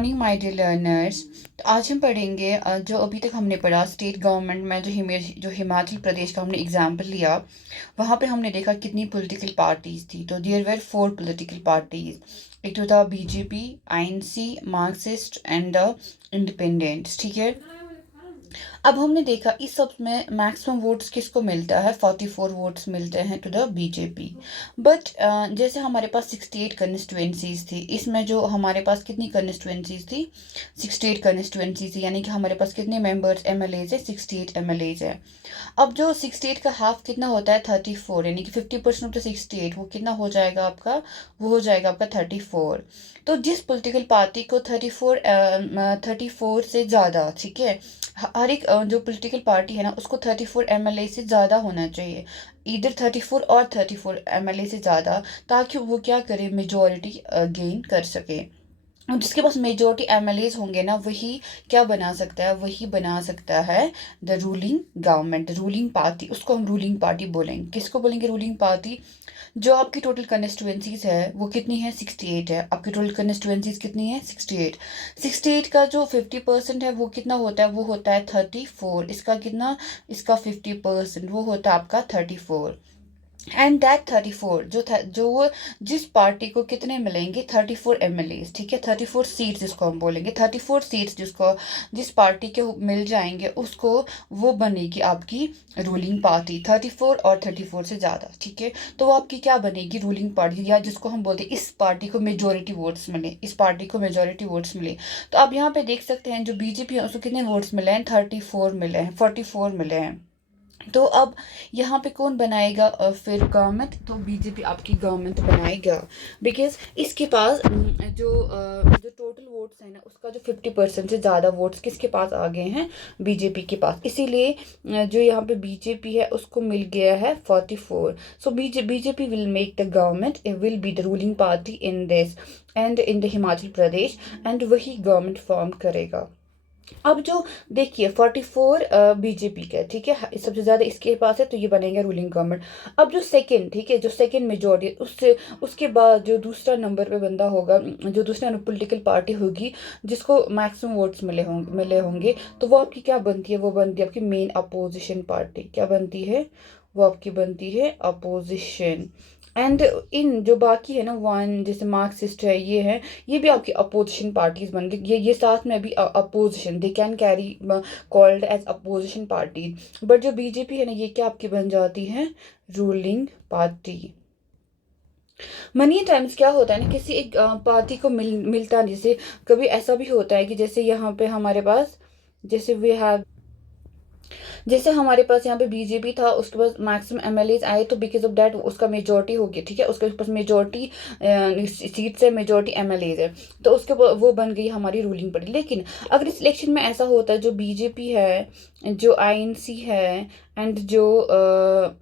Morning my dear learners. तो आज हम पढ़ेंगे जो अभी तक हमने पढ़ा स्टेट गवर्नमेंट में जो हिमाचल प्रदेश का हमने एग्जाम्पल लिया। वहाँ पे हमने देखा कितनी पॉलिटिकल पार्टीज थी। तो देयर वेर 4 पॉलिटिकल पार्टीज। एक तो था BJP, INC, Marxist and the independents. ठीक है। अब हमने देखा इस सब में मैक्सिमम वोट्स किसको मिलता है, 44 वोट्स मिलते हैं टू द बीजेपी। बट जैसे हमारे पास 68 कंस्टिट्युएंसीज थी, इसमें जो हमारे पास कितनी कंस्टिट्युएंसीज थी, 68 कंस्टिट्युएंसीज थी। यानी कि हमारे पास कितने मेंबर्स एमएलएज है, 68 एमएलएज है। अब जो 68 का हाफ कितना होता है, 34। यानी कि 50% ऑफ द 68 वो कितना हो जाएगा आपका, वो हो जाएगा आपका 34। तो जिस पॉलिटिकल पार्टी को 34 से ज़्यादा, ठीक है, हर एक जो पॉलिटिकल पार्टी है ना उसको 34 एमएलए से ज़्यादा होना चाहिए। इधर 34 और 34 एमएलए से ज़्यादा, ताकि वो क्या करे, मेजोरिटी गेन कर सके। और जिसके पास मेजोरिटी एमएलएज होंगे ना, वही क्या बना सकता है, वही बना सकता है the ruling government, ruling party. उसको हम रूलिंग पार्टी बोलेंगे। किसको बोलेंगे रूलिंग पार्टी? जो आपकी टोटल कंस्टिट्युएंसीज है वो कितनी है, 68 है। आपकी टोटल कंस्टिट्युएंसीज कितनी है, 68। 68 का जो 50% है वो कितना होता है, वो होता है 34। इसका कितना, इसका 50% वो होता है आपका 34। एंड दैट 34 जो वो जिस पार्टी को कितने मिलेंगे, 34 एमएलए, ठीक है, 34 सीट्स जिसको हम बोलेंगे, 34 सीट्स जिसको जिस पार्टी के मिल जाएंगे उसको, वो बनेगी आपकी रूलिंग पार्टी। 34 और 34 से ज़्यादा, ठीक है। तो वो आपकी क्या बनेगी, रूलिंग पार्टी, या जिसको हम बोलते हैं इस पार्टी को मेजोरिटी वोट्स मिले, इस पार्टी को मेजोरिटी वोट्स मिले। तो आप यहाँ पे देख सकते हैं जो बीजेपी है उसको कितने वोट्स मिले हैं, 34 मिले हैं, 44 मिले हैं। तो अब यहाँ पे कौन बनाएगा फिर गवर्नमेंट, तो बीजेपी आपकी गवर्नमेंट बनाएगा। बिकॉज इसके पास जो टोटल वोट्स है ना उसका जो 50% से ज़्यादा वोट्स किसके पास आ गए हैं, बीजेपी के पास। इसीलिए जो यहाँ पे बीजेपी है उसको मिल गया है 44। So BJP will make the government, will be the ruling party in this and in the Himachal Pradesh, and वही गवर्नमेंट फॉर्म करेगा। अब जो देखिए 44 बीजेपी का है, ठीक है, सबसे ज्यादा इसके पास है, तो ये बनेगा रूलिंग गवर्नमेंट। अब जो सेकंड, ठीक है, जो सेकंड मेजोरिटी, उससे उसके बाद जो दूसरा नंबर पे बंदा होगा, जो दूसरा पॉलिटिकल पार्टी होगी जिसको मैक्सिमम वोट्स मिले होंगे, तो वो आपकी क्या बनती है, वो बनती है आपकी मेन अपोजिशन पार्टी। क्या बनती है, वो आपकी बनती है अपोजिशन। एंड इन जो बाकी है ना, वन जैसे मार्क्सिस्ट है, ये है, ये भी आपकी अपोजिशन पार्टीज बन गई। ये साथ में भी opposition, they can carry called as opposition party. But जो बीजेपी है ना, ये क्या आपकी बन जाती है, रूलिंग पार्टी। मनी टाइम्स क्या होता है ना, किसी एक पार्टी को मिलता नहीं। जैसे कभी ऐसा भी होता है कि जैसे यहाँ पे हमारे पास, जैसे वी हैव, जैसे हमारे पास यहाँ पे बीजेपी था, उसके पास मैक्सिमम एमएलएज आए, तो बिकॉज ऑफ दैट उसका मेजोरिटी हो गया, ठीक है, उसके पास मेजोरिटी सीट से मेजोरिटी एमएलएज है, तो वो बन गई हमारी रूलिंग पार्टी। लेकिन अगर इस इलेक्शन में ऐसा होता है, जो बीजेपी है, जो आईएनसी है, एंड जो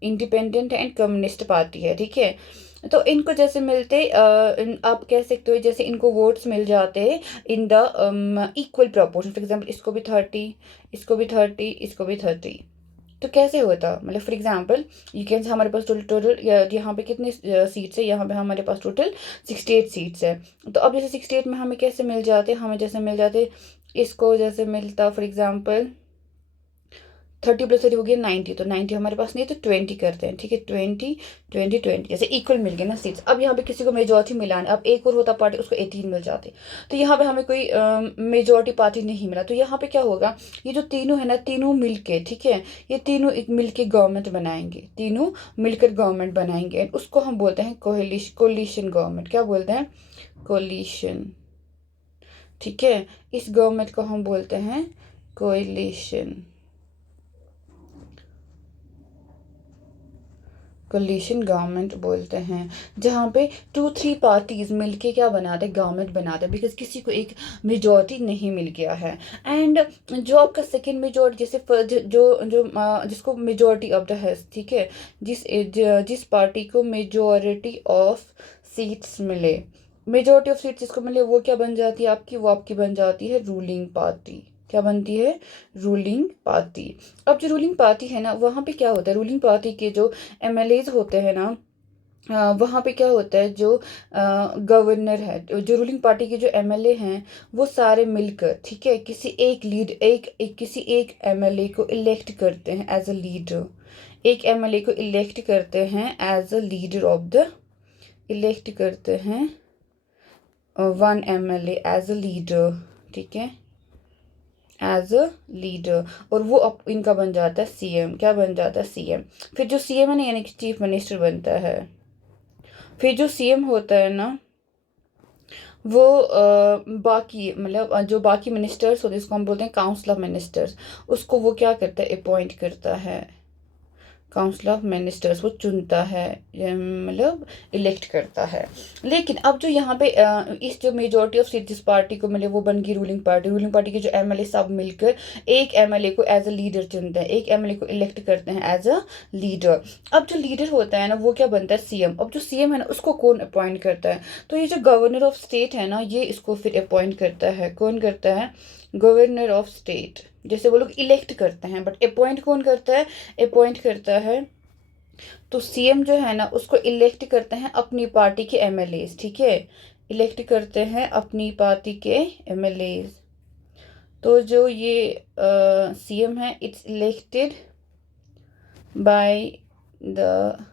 इंडिपेंडेंट एंड कम्युनिस्ट पार्टी है, ठीक है, तो इनको जैसे मिलते आप कह सकते हो जैसे इनको वोट्स मिल जाते हैं in the equal proportion. For example इसको भी 30, इसको भी 30, इसको भी 30। तो कैसे होता, मतलब फॉर एग्जाम्पल यू कैन, हमारे पास टोटल टोटल यहाँ पे कितनी सीट्स है, यहाँ पे हमारे पास टोटल 68 सीट्स है। तो अब जैसे 68 में हमें कैसे मिल जाते, हमें जैसे मिल जाते, इसको जैसे मिलता फॉर एग्जाम्पल 30 + 30 हो गया 90, तो 90 हमारे पास नहीं है, तो 20 करते हैं, ठीक है, 20 20 20 जैसे इक्वल मिल गए ना सीट्स। अब यहाँ पे किसी को मेजोरिटी मिला नहीं, अब एक और होता पार्टी, उसको 18 मिल जाते। तो यहाँ पे हमें कोई मेजोरिटी पार्टी नहीं मिला, तो यहाँ पे क्या होगा, ये जो तीनों है ना, तीनों मिलके, ठीक है, ये तीनों एक मिलके गवर्नमेंट बनाएंगे, तीनों मिलकर गवर्नमेंट बनाएंगे, उसको हम बोलते हैं कोलिशन गवर्नमेंट। क्या बोलते हैं, कोलिशन, ठीक है, इस गवर्नमेंट को हम बोलते हैं कोलिशन, कोलिशन गवर्नमेंट बोलते हैं, जहाँ पे 2-3 पार्टीज मिलके क्या बनाते, गवर्नमेंट बनाते, बिकॉज किसी को एक मेजोरिटी नहीं मिल गया है। एंड जो आपका सेकंड मेजोरिटी, जैसे जिसको मेजोरिटी ऑफ द है, ठीक है, जिस पार्टी को मेजोरिटी ऑफ सीट्स मिले, मेजोरिटी ऑफ सीट्स जिसको मिले, वो क्या बन जाती है आपकी, वो आपकी बन जाती है रूलिंग पार्टी। क्या बनती है, रूलिंग पार्टी। अब जो रूलिंग पार्टी है ना, वहाँ पे क्या होता है, रूलिंग पार्टी के जो एमएलएज होते हैं ना, वहाँ पे क्या होता है, जो गवर्नर है, जो रूलिंग पार्टी के जो एमएलए हैं, वो सारे मिलकर, ठीक है, किसी एक लीड एक किसी एक एमएलए को इलेक्ट करते हैं एज अ लीडर। एक एमएलए को इलेक्ट करते हैं as a leader of the, elect करते हैं one MLA as a leader, ठीक है, एज अ लीडर। और वो इनका बन जाता है सीएम। क्या बन जाता है? सीएम। फिर जो सीएम है ना, यानी कि चीफ मिनिस्टर बनता है। फिर जो सीएम होता है ना, वो बाकी मतलब जो बाकी मिनिस्टर्स होते हैं, जिसको हम बोलते हैं काउंसिल ऑफ मिनिस्टर्स, उसको वो क्या करता है? अपॉइंट करता है। काउंसिल ऑफ मिनिस्टर्स वो चुनता है, मतलब इलेक्ट करता है। लेकिन अब जो यहाँ पे इस जो मेजोरिटी ऑफ सीट जिस पार्टी को मिले, वो बन गई रूलिंग पार्टी। रूलिंग पार्टी के जो एमएलए सब मिलकर एक एमएलए को एज अ लीडर चुनते हैं, एक एमएलए को इलेक्ट करते हैं एज अ लीडर। अब जो लीडर होता है ना, वो क्या बनता है? सीएम। अब जो सीएम है ना, उसको कौन अपॉइंट करता है? तो ये जो गवर्नर ऑफ स्टेट है ना, ये इसको फिर अपॉइंट करता है। कौन करता है? Governor of state. जैसे वो लोग इलेक्ट करते हैं, बट अपॉइंट कौन करता है? अपॉइंट करता है, तो सीएम जो है ना, उसको इलेक्ट करते हैं अपनी पार्टी के एमएलए, ठीक है, इलेक्ट करते हैं अपनी पार्टी के एमएलए। तो जो ये सीएम है, it's elected by the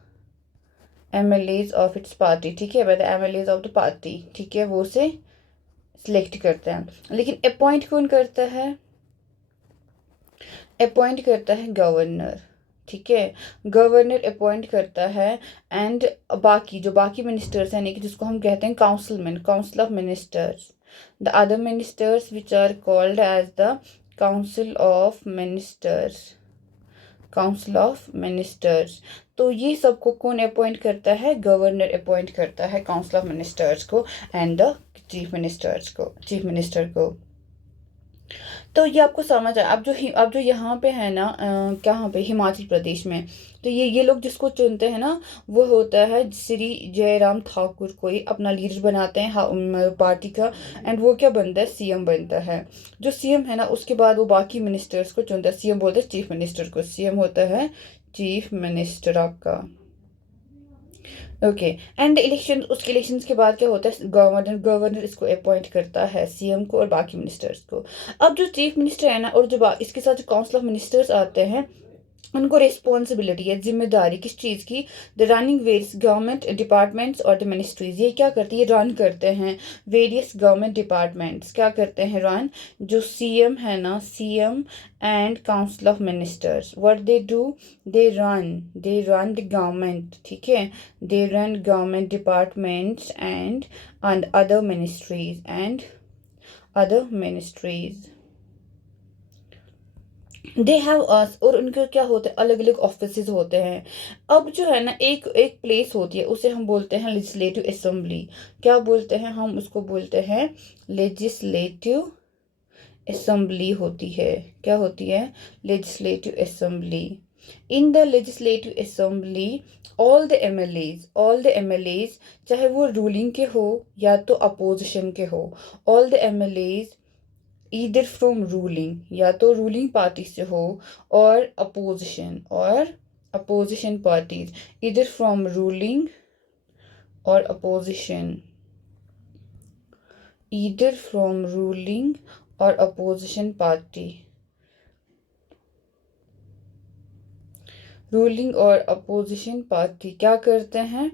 MLAs of its party, ठीक है, by the MLAs of the party, ठीक है, वो से सिलेक्ट करते हैं। लेकिन अपॉइंट कौन करता है? अपॉइंट करता है गवर्नर, ठीक है, गवर्नर अपॉइंट करता है। एंड बाकी मिनिस्टर्स हैं, कि जिसको हम कहते हैं councilman, council of ministers, the other ministers which are called as the council of ministers, council of ministers. तो ये सबको कौन अपॉइंट करता है? गवर्नर अपॉइंट करता है काउंसिल ऑफ मिनिस्टर्स को एंड द चीफ मिनिस्टर को। तो ये आपको समझ आया। अब जो यहाँ पे है ना, कहाँ पे? हिमाचल प्रदेश में। तो ये लोग जिसको चुनते हैं ना, वो होता है श्री जयराम ठाकुर को ही अपना लीडर बनाते हैं पार्टी का। एंड वो क्या बनता है? सीएम बनता है। जो सीएम है ना, उसके बाद वो बाकी मिनिस्टर्स को चुनता है। सीएम बोलते हैं चीफ मिनिस्टर को, सीएम होता है चीफ मिनिस्टर आपका। ओके। एंड इलेक्शन, उसके इलेक्शंस के बाद क्या होता है? गवर्नर इसको अपॉइंट करता है, सीएम को और बाकी मिनिस्टर्स को। अब जो चीफ मिनिस्टर है ना, और जो इसके साथ जो काउंसिल ऑफ मिनिस्टर्स आते हैं, उनको रिस्पॉन्सिबिलिटी है, जिम्मेदारी किस चीज़ की? The running various government departments और द मिनिस्ट्रीज। ये क्या करती है? रन करते हैं वेरियस गवर्नमेंट डिपार्टमेंट्स। क्या करते हैं? रन। जो सीएम है ना, CM and council of ministers, what they do? They run the government, ठीक है, they run government departments and other ministries they have अस। और उनके क्या होते हैं? अलग अलग ऑफिसेज होते हैं। अब जो है ना, एक एक प्लेस होती है, उसे हम बोलते हैं लेजिस्लेटिव असेंबली। क्या बोलते हैं? हम उसको बोलते हैं लेजिस्लेटिव असेंबली होती है। क्या होती है? Legislative assembly. In the legislative assembly all the MLAs, चाहे वो रूलिंग के हो या तो अपोजिशन के हो, all the MLAs either from ruling, या तो रूलिंग पार्टी से हो, और opposition parties, either from ruling और अपोजिशन, ईदर फ्रॉम रूलिंग और अपोजिशन पार्टी, रूलिंग और अपोजिशन पार्टी क्या करते हैं?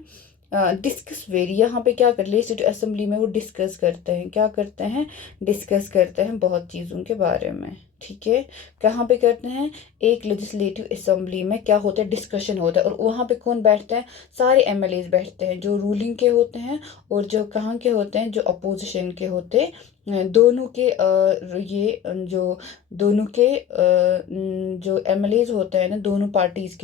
Discuss very. यहाँ पे क्या कर लेजिस्लेटिव असेंबली में वो डिस्कस करते हैं। क्या करते हैं? डिस्कस करते हैं बहुत चीज़ों के बारे में, ठीक है। कहाँ पे करते हैं? एक लेजिस्लेटिव असेंबली में क्या होता है? डिस्कशन होता है। और वहाँ पे कौन बैठता है? सारे एमएलएज बैठते हैं, जो रूलिंग के होते हैं और जो कहाँ के होते हैं, जो अपोजिशन के होते हैं। दोनों के जो दोनों के जो एमएलएज होते हैं ना, दोनों पार्टीज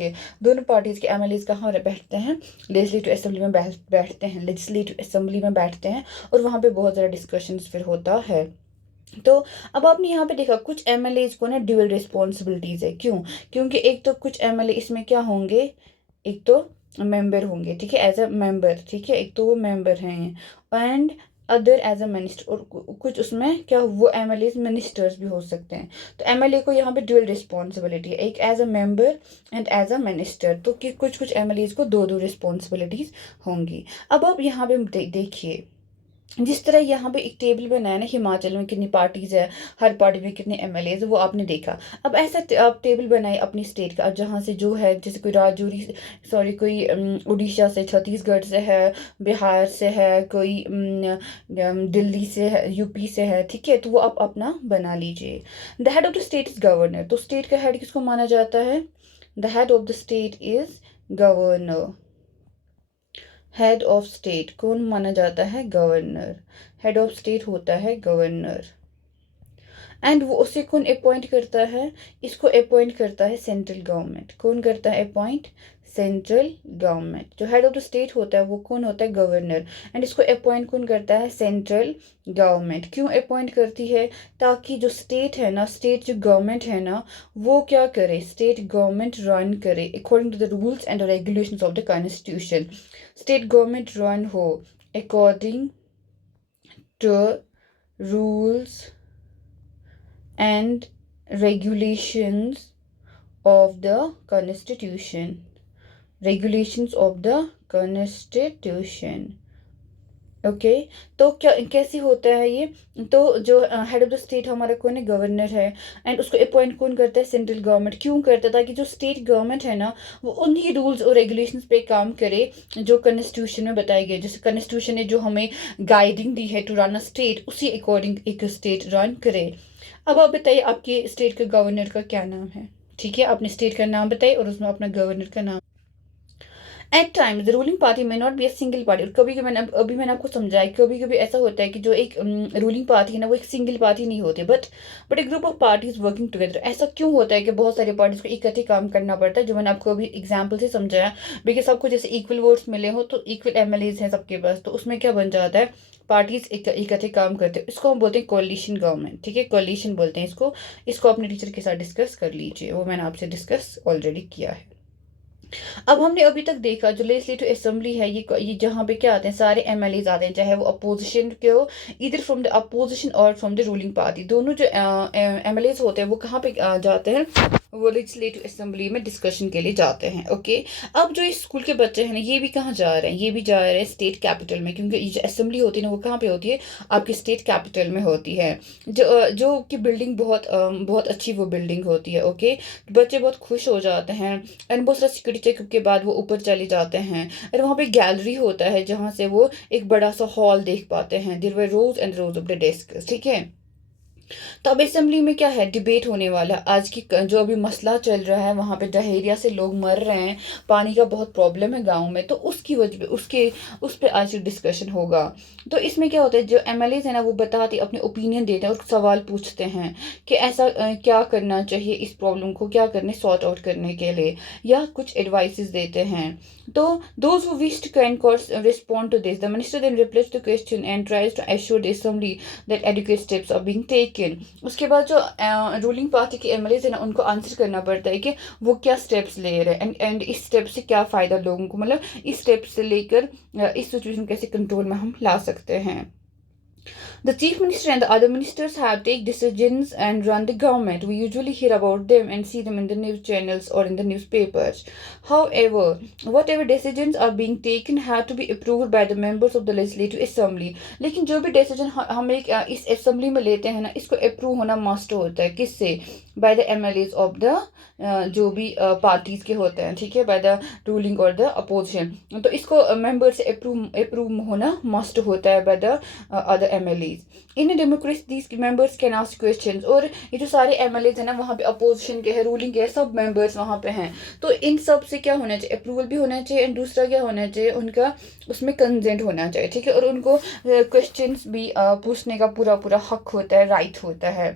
के एमएलएज कहाँ बैठते हैं? लेजिस्लेटिव असेंबली में बैठते हैं, लेजिस्लेटिव असेंबली में बैठते हैं। और वहाँ पे बहुत ज़्यादा डिस्कशंस फिर होता है। तो अब आपने यहाँ पे देखा, कुछ एमएलएज को ना ड्यूअल रिस्पॉन्सिबिलिटीज है। क्यों? क्योंकि एक तो कुछ एमएलए इसमें क्या होंगे? एक तो मेंबर होंगे, ठीक है, एज अ मेंबर, ठीक है, एक तो वो मेंबर हैं। And other as a minister, और कुछ उसमें क्या वो एमएलए मिनिस्टर्स भी हो सकते हैं। तो एमएलए को यहाँ पे ड्यूअल रिस्पॉन्सिबिलिटी है, एक as a member and as a minister. तो कि कुछ कुछ एमएलए को दो दो रिस्पॉन्सिबिलिटीज होंगी। अब आप यहाँ पे देखिए, जिस तरह यहाँ पे एक टेबल बनाया ना, हिमाचल में कितनी पार्टीज है, हर पार्टी में कितने एमएलए है, वो आपने देखा। अब ऐसा आप टेबल बनाए अपनी स्टेट का, अब जहाँ से जो है, जैसे कोई राजौरी, सॉरी कोई उड़ीसा से, छत्तीसगढ़ से है, बिहार से है, कोई दिल्ली से है, यूपी से है, ठीक है। तो वो आप अपना बना लीजिए। The head of the state is governor. तो स्टेट का हेड किसको माना जाता है? The head of the state is governor. Head of state कौन माना जाता है? गवर्नर। हेड ऑफ स्टेट होता है गवर्नर। एंड वो उसे कौन अपॉइंट करता है? इसको अपॉइंट करता है सेंट्रल गवर्नमेंट। कौन करता है अपॉइंट? Central government. जो हेड ऑफ द स्टेट होता है वो कौन होता है? गवर्नर। एंड इसको अपॉइंट कौन करता है? Central government. क्यों अपॉइंट करती है? ताकि जो स्टेट है ना, स्टेट जो गवर्नमेंट है ना, वो क्या करे? स्टेट गवर्नमेंट रन करे according to the rules and regulations of the constitution. State government run हो according to rules and regulations of the constitution. Regulations of the constitution. Okay तो क्या कैसे होता है ये? तो जो हेड ऑफ द स्टेट हमारा कौन है? गवर्नर है। एंड उसको अपॉइंट कौन करता है? Central government. क्यों करता है? ताकि जो स्टेट गवर्नमेंट है ना, वो उन्हीं रूल्स और रेगुलेशंस पे काम करे जो कॉन्स्टिट्यूशन में बताए गए। जैसे कॉन्स्टिट्यूशन ने जो हमें गाइडिंग दी है टू रन अ स्टेट, उसी अकॉर्डिंग एक स्टेट रन करे। अब आप बताइए आपके स्टेट के गवर्नर का क्या नाम है? ठीक है, अपने स्टेट का नाम बताइए और उसमें अपना गवर्नर का नाम। At times the ruling party may not be a single party. और कभी कभी मैंने आपको समझाया, कभी कभी ऐसा होता है कि जो एक रूलिंग पार्टी है ना, वो एक सिंगल पार्टी नहीं होती, but A group of parties working together. ऐसा क्यों होता है कि बहुत सारी पार्टीज को इकट्ठे काम करना पड़ता है? जो मैंने आपको अभी एग्जाम्पल से समझाया, बिकॉज सबको जैसे इक्वल वोट्स मिले हो तो इक्वल एमएलएज हैं सबके पास, तो उसमें क्या बन जाता है? पार्टीज इकट्ठे काम करते हैं। इसको हम बोलते हैं कोalition गवर्नमेंट। ठीक है, कोalition बोलते हैं इसको। इसको अपने टीचर के साथ डिस्कस कर लीजिए, वो मैंने आपसे डिस्कस ऑलरेडी किया है। अब हमने अभी तक देखा जो लेजिस्लेटिव असेंबली है, ये जहाँ पे क्या आते हैं? सारे एमएलए आते हैं, चाहे वो अपोजिशन के हो, इधर फ्रॉम द अपोजिशन और फ्रॉम द रूलिंग पार्टी। दोनों जो एमएलए होते हैं वो कहाँ पे जाते हैं? वो लेजिस्लेटिव असेंबली में डिस्कशन के लिए जाते हैं। ओके, अब जो इस स्कूल के बच्चे हैं ना, ये भी कहाँ जा रहे हैं? ये भी जा रहे हैं स्टेट कैपिटल में, क्योंकि ये जो असेंबली होती है ना, वो कहाँ पे होती है? आपकी स्टेट कैपिटल में होती है। जो की बिल्डिंग बहुत अच्छी वो बिल्डिंग होती है। ओके, बच्चे बहुत खुश हो जाते हैं एंड बहुत सारा सिक्योरिटी चेकअप के बाद वो ऊपर चले जाते हैं। और वहाँ पे गैलरी होता है जहाँ से वो एक बड़ा सा हॉल देख पाते हैं। There were rows and rows of the desk. ठीक है, तो अब असेंबली में क्या है? डिबेट होने वाला है। आज की जो अभी मसला चल रहा है, वहाँ पे डायरिया से लोग मर रहे हैं, पानी का बहुत प्रॉब्लम है गांव में, तो उसकी वजह उस पर आज डिस्कशन होगा। तो इसमें क्या होता है? जो एमएलए है ना, वो बताते अपने ओपिनियन देते हैं और सवाल पूछते हैं कि ऐसा क्या करना चाहिए, इस प्रॉब्लम को क्या करने सॉर्ट आउट करने के लिए, या कुछ एडवाइसेस देते हैं। तो those who wish to can respond to this, the minister then replies the question and tries to assure the assembly that adequate steps are being taken. उसके बाद जो रूलिंग पार्टी के एमएलए है ना, उनको आंसर करना पड़ता है कि वो क्या स्टेप्स ले रहे हैं एंड इस स्टेप से क्या फ़ायदा लोगों को, मतलब इस स्टेप से लेकर इस सिचुएशन कैसे कंट्रोल में हम ला सकते हैं। The chief minister and the other ministers have take decisions and run the government. We usually hear about them and see them in the news channels or in the newspapers. However, whatever decisions are being taken have to be approved by the members of the legislative assembly. लेकिन जो भी decision हम एक इस assembly में लेते हैं ना, इसको अप्रूव होना मस्ट होता है। किससे? By the MLAs of the जो भी पार्टीज के होते हैं। ठीक है, बाय द रूलिंग और द अपोजिशन। तो इसको मेंबर से अप्रूव होना मस्ट होता है by the other MLAs. In democracy these members can ask questions. और ये जो सारे एमएलएज हैं ना, वहाँ पे अपोजिशन के हैं, रूलिंग के हैं, सब मेंबर्स वहाँ पे हैं। तो इन सब से क्या होना चाहिए? अप्रूवल भी होना चाहिए एंड दूसरा क्या होना चाहिए? उनका उसमें कंसेंट होना चाहिए। ठीक है, और उनको क्वेश्चंस भी पूछने का पूरा हक होता है, राइट होता है।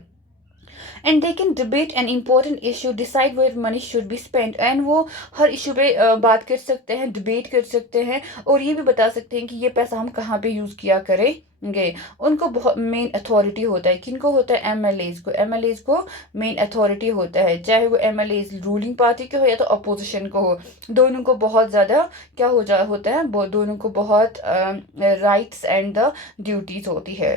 And they can debate an important issue, decide where money should be spend, and वो हर इशू पे बात कर सकते हैं, डिबेट कर सकते हैं, और ये भी बता सकते हैं कि ये पैसा हम कहाँ पे यूज़ किया करेंगे। उनको बहुत मेन अथॉरिटी होता है, किनको होता है? एमएलएज को मेन अथॉरिटी होता है, चाहे वो एमएलएज रूलिंग पार्टी के हो या तो अपोजिशन को हो। दोनों को बहुत ज़्यादा क्या होता है, दोनों को बहुत राइट्स एंड द ड्यूटीज़ होती है।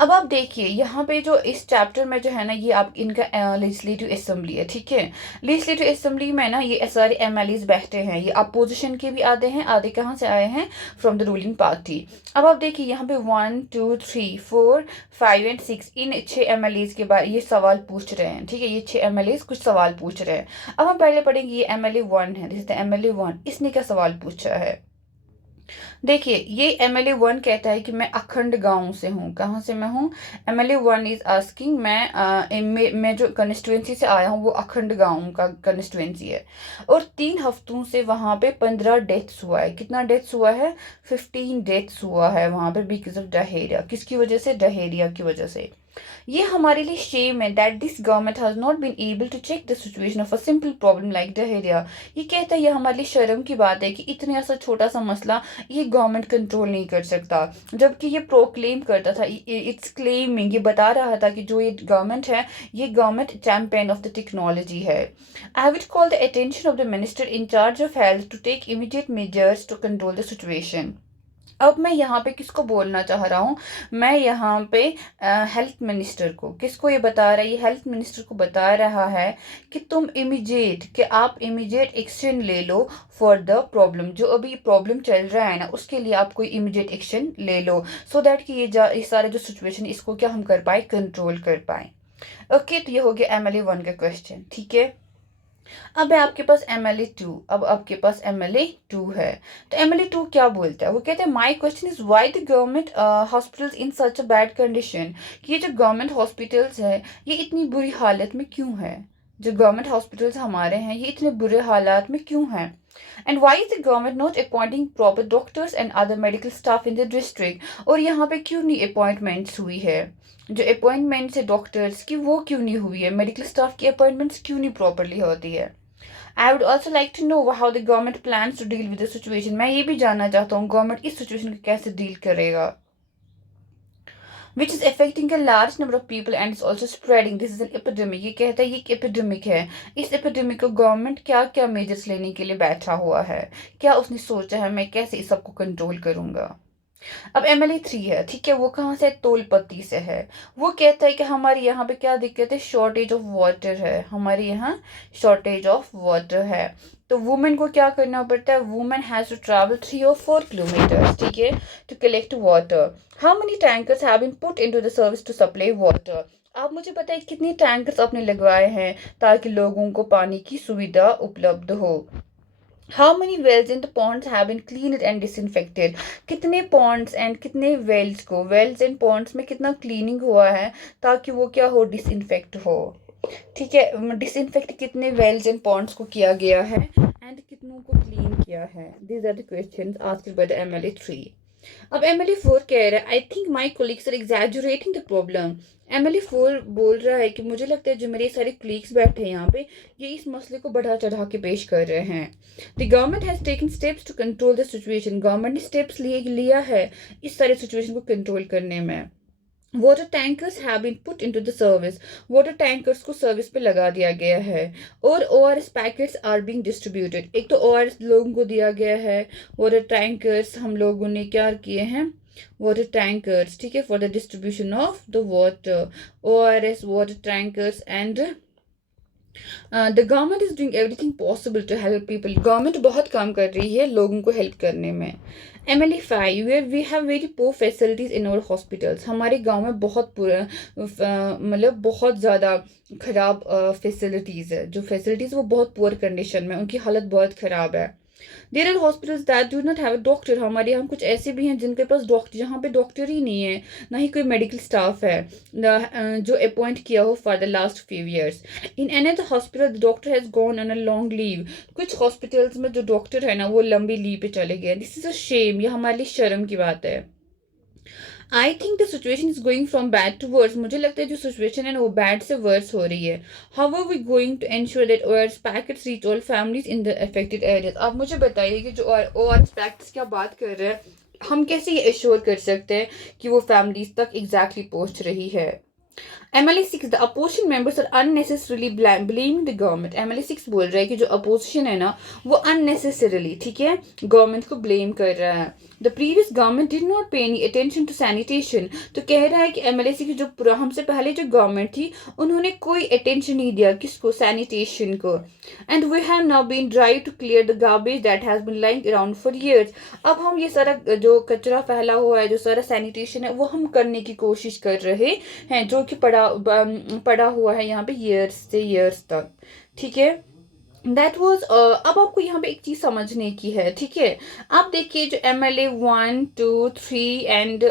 अब आप देखिए यहाँ पे जो इस चैप्टर में जो है ना, ये आप इनका लेजिस्लेटिव असेंबली है, ठीक है। लेजिस्लेटिव असेंबली में ना ये सारे एमएलएज बैठते हैं, ये अपोजिशन के भी आते हैं, आधे कहाँ से आए हैं? From the ruling party. अब आप देखिए यहाँ पे 1 2 3 4 5 एंड 6, इन 6 एमएलएज के बारे ये सवाल पूछ रहे हैं, ठीक है। ये 6 एमएलएज कुछ सवाल पूछ रहे हैं। अब हम पहले पढ़ेंगे, ये MLA 1 है, दिस इज द MLA 1, इसने क्या सवाल पूछा है? देखिए ये MLA 1 कहता है कि मैं अखंड गांव से हूँ। कहाँ से मैं हूँ? MLA 1 इज आस्किंग, मैं जो कंस्टिट्यूएंसी से आया हूँ वो अखंड गांव का कंस्टिट्यूएंसी है, और 3 हफ्तों से वहाँ पे 15 डेथ्स हुआ है। कितना डेथ्स हुआ है? 15 डेथ्स हुआ है वहाँ पे बिकॉज ऑफ डायरिया। किसकी वजह से? डायरिया की वजह से। ये हमारे लिए शेम है that this government has not been able to check the situation of a simple problem like diarrhoea. ये कहता है, ये हमारे लिए शर्म की बात है कि इतना सा छोटा सा मसला ये गवर्नमेंट कंट्रोल नहीं कर सकता, जबकि ये प्रोक्लेम करता था, इट्स क्लेमिंग, ये बता रहा था कि जो ये गवर्नमेंट है, ये government champion of the technology है। I would call the attention of the minister in charge of health to take immediate measures to control the situation. अब मैं यहाँ पे किसको बोलना चाह रहा हूँ? मैं यहाँ पे हेल्थ मिनिस्टर को, किसको ये बता रहा है? ये हेल्थ मिनिस्टर को बता रहा है कि आप इमीडिएट एक्शन ले लो फॉर द प्रॉब्लम। जो अभी प्रॉब्लम चल रहा है ना, उसके लिए आप कोई इमीडिएट एक्शन ले लो, सो दैट कि ये सारे जो सिचुएशन, इसको क्या हम कर पाए? कंट्रोल कर पाए। ओके, तो ये हो गया MLA 1 का क्वेश्चन, ठीक है। अब है आपके पास MLA 2। अब आपके पास MLA 2 है, तो MLA 2 क्या बोलता है? वो कहते हैं, my question is why the government hospitals in such a bad condition. कि ये जो गवर्नमेंट हॉस्पिटल्स है, ये इतनी बुरी हालत में क्यों है? जो गवर्नमेंट हॉस्पिटल्स हमारे हैं, ये इतने बुरे हालात में क्यों हैं? And why is the government not appointing proper doctors and other medical staff in the district. और यहाँ पे क्यों नहीं अपॉइंटमेंट्स हुई है? जो अपॉइंटमेंट्स है डॉक्टर्स की, वो क्यों नहीं हुई है? मेडिकल स्टाफ की अपॉइंटमेंट्स क्यों नहीं प्रॉपरली होती है? I would also like to know how the government plans to deal with the situation. मैं ये भी जानना चाहता हूँ गवर्नमेंट इस सिचुएशन को कैसे डील करेगा, which is affecting a large number of people and is also spreading, this is an epidemic. ये कहता है ये एक एपिडेमिक है। इस एपिडेमिक को गवर्नमेंट क्या क्या मेजर्स लेने के लिए बैठा हुआ है? क्या उसने सोचा है मैं कैसे इस सबको कंट्रोल करूंगा? अब MLA 3 है, ठीक है। वो कहाँ से? तोलपत्ती से है। वो कहता है कि हमारे यहाँ पे क्या दिक्कत है? शॉर्टेज ऑफ वाटर है, हमारे यहाँ शॉर्टेज ऑफ वाटर है। तो वुमेन को क्या करना पड़ता है? Women has to travel 3 or 4 kilometre, ठीक है, to collect water. How many tankers have been put into the service to supply water? आप मुझे पता है कितने टैंकर्स आपने लगवाए हैं ताकि लोगों को पानी की सुविधा उपलब्ध हो? How many wells in the ponds have been cleaned and disinfected? कितने ponds and कितने wells को, wells and ponds में कितना cleaning हुआ है ताकि वो क्या हो? disinfect हो, ठीक है। disinfect कितने wells and ponds को किया गया है and कितनों को clean किया है? These are the questions asked by the MLA 3। अब MLA 4 कह रहा है, I think my colleagues are exaggerating the problem. MLA 4 बोल रहा है कि मुझे लगता है जो मेरे सारे कोलिग्स बैठे हैं यहाँ पे, ये इस मसले को बढ़ा चढ़ा के पेश कर रहे हैं। The government has taken steps to control the situation. Government ने स्टेप्स लिया है इस सारे सिचुएशन को कंट्रोल करने में। Water tankers have been put into the service. Water tankers को सर्विस पे लगा दिया गया है, और ORS packets are being distributed. एक तो ORS लोगों को दिया गया है, वाटर टैंकर्स हम लोगों ने क्या किए हैं? वाटर टैंकर्स, ठीक है, for the distribution of the water. ORS water tankers and the government is doing everything possible to help people. Government बहुत काम कर रही है लोगों को हेल्प करने में। MLA 5 where we have very poor facilities in our hospitals. हमारे गांव में बहुत मतलब बहुत ज़्यादा ख़राब फैसिलिटीज़ है। जो फैसिलिटीज़ वो बहुत पुअर कंडीशन में, उनकी हालत बहुत ख़राब है। There are hospitals that do not have a doctor. हमारे यहाँ कुछ ऐसे भी हैं जिनके पास डॉक्टर, जहाँ पे डॉक्टर ही नहीं है, ना ही कोई मेडिकल स्टाफ है जो अपॉइंट किया हो for the last few years. In another hospital the doctor has gone on a long leave. कुछ हॉस्पिटल्स में जो डॉक्टर है ना, वो लंबी लीव पे चले गए। दिस इज़ अ शेम, ये हमारे लिए शर्म की बात है। I think the situation is going from bad to worse. मुझे लगता है जो सिचुएशन है ना वो बैड से वर्स हो रही है। How are we going to ensure that ORS packets reach all families in the affected areas. आप मुझे बताइए कि जो ओआरएस पैकेट्स की आप बात कर रहे हैं, हम कैसे ये एश्योर कर सकते हैं कि वो फैमिलीज तक एग्जैक्टली पहुंच रही है। MLA 6 the opposition members are unnecessarily blaming the government। MLA 6 बोल रहा है कि जो अपोजिशन है ना वो unnecessarily, ठीक है, गवर्नमेंट को ब्लेम कर रहा है। The previous government did not पे एनी अटेंशन टू सैनिटेशन। तो कह रहा है कि MLA 6 की जो हमसे पहले जो गवर्नमेंट थी उन्होंने कोई अटेंशन नहीं दिया किसको, सैनिटेशन को। And we have now been drive to clear the garbage that has been lying around for years. अब हम ये सारा जो कचरा फैला हुआ है, जो सारा सैनिटेशन है, वो हम करने की कोशिश कर रहे हैं, जो कि पड़ा हुआ है यहाँ पे ईयर्स से ईयर्स तक, ठीक है। दैट वॉज अब आपको यहाँ पे एक चीज समझने की है, ठीक है। आप देखिए जो MLA 1 2 3 एंड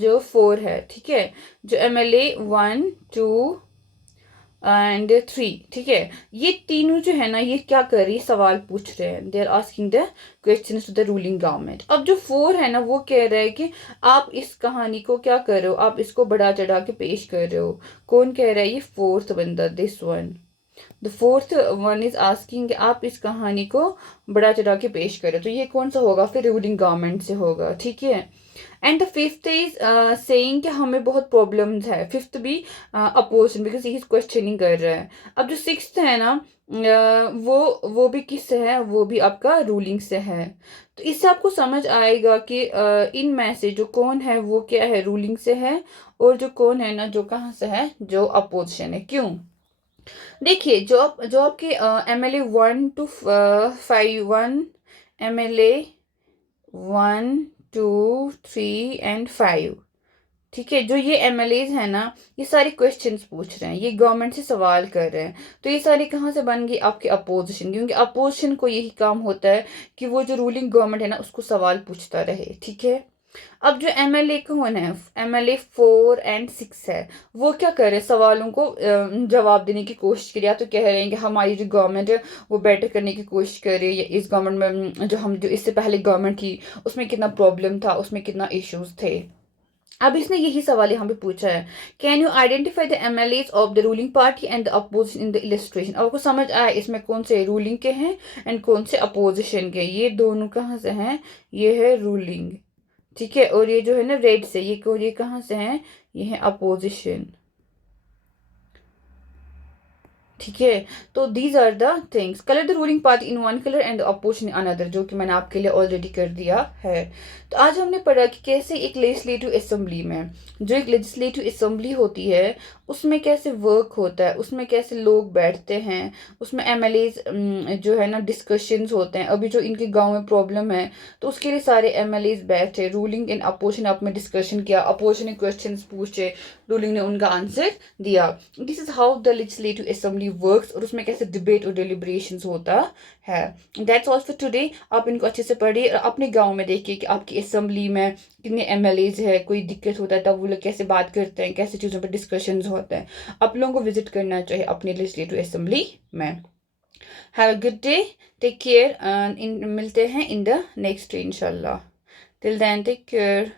जो 4 है, ठीक है, जो MLA 1 2 एंड 3, ठीक है, ये तीनों जो है ना ये क्या कर रही है, सवाल पूछ रहे हैं। They are asking the question to the ruling government. अब जो 4 है ना वो कह रहा है कि आप इस कहानी को क्या कर रहे हो, आप इसको बढ़ा चढ़ा के पेश कर रहे हो। कौन कह रहा है, ये फोर्थ बंदा, this one, the fourth one is asking आप इस कहानी को बड़ा चढ़ा के पेश करें। तो ये कौन सा होगा, फिर रूलिंग गवर्नमेंट से होगा, ठीक है। And the fifth is saying कि हमें बहुत प्रॉब्लम्स है। फिफ्थ भी अपोजिशन, बिकॉज ही क्वेश्चनिंग कर रहा है। अब जो सिक्स्थ है ना वो भी किससे है, वो भी आपका रूलिंग से है। तो इससे आपको समझ आएगा कि इनमें से जो कौन है वो क्या है, रूलिंग से है, और जो कौन है ना जो कहाँ से है, जो अपोजिशन है। क्यों, देखिए जो आपके MLA 1 to 5 ठीक है, जो ये MLAs है ना ये सारे क्वेश्चंस पूछ रहे हैं, ये गवर्नमेंट से सवाल कर रहे हैं। तो ये सारे कहाँ से बन गए, आपके अपोजिशन, क्योंकि अपोजिशन को यही काम होता है कि वो जो रूलिंग गवर्नमेंट है ना उसको सवाल पूछता रहे, ठीक है। अब जो MLA कौन है, MLA 4 and 6 है, वो क्या कर रहे हैं, सवालों को जवाब देने की कोशिश करिए। या तो कह रहे हैं कि हमारी जो गवर्नमेंट है वो बेटर करने की कोशिश कर रही है, या इस गवर्नमेंट में जो इससे पहले गवर्नमेंट थी उसमें कितना प्रॉब्लम था, उसमें कितना इश्यूज थे। अब इसने यही सवाल यहाँ पे पूछा है, can you identify the MLAs of the ruling party and the opposition in the illustration. आपको समझ आया इसमें कौन से रूलिंग के हैं एंड कौन से अपोजिशन के। ये दोनों कहाँ से हैं, ये है रूलिंग, ठीक है, और ये जो है ना रेड से, ये कहाँ से हैं, ये है अपोजिशन, ठीक है। तो these are the things, colour the ruling party in one colour and opposition another, जो कि मैंने आपके लिए ऑलरेडी कर दिया है। तो आज हमने पढ़ा कि कैसे एक लेजिस्लेटिव असेंबली में, जो एक लेजिस्लेटिव असेंबली होती है उसमें कैसे वर्क होता है, उसमें कैसे लोग बैठते हैं, उसमें MLAs जो है ना डिस्कशंस होते हैं। अभी जो इनके गांव में प्रॉब्लम है तो उसके लिए सारे MLAs बैठे, रूलिंग एंड अपोजिशन आप में डिस्कशन किया, अपोजिशन ने क्वेश्चन पूछे, रूलिंग ने उनका आंसर दिया। This is how the legislative assembly works, और उसमें कैसे डिबेट और डिलिब्रेशंस होता है। That's all for today. आप इनको अच्छे से पढ़िए और अपने गांव में देखिए कि आपकी असेंबली में कितने MLAs है, कोई दिक्कत होता है तब वो लोग कैसे बात करते हैं, कैसे चीज़ों पर डिस्कशंस होते हैं। आप लोगों को विजिट करना चाहिए अपनी लेजिस्लेटिव असेंबली में। Have a good day, take care, मिलते हैं इन द नेक्स्ट डे इंशाल्लाह। Till then take care.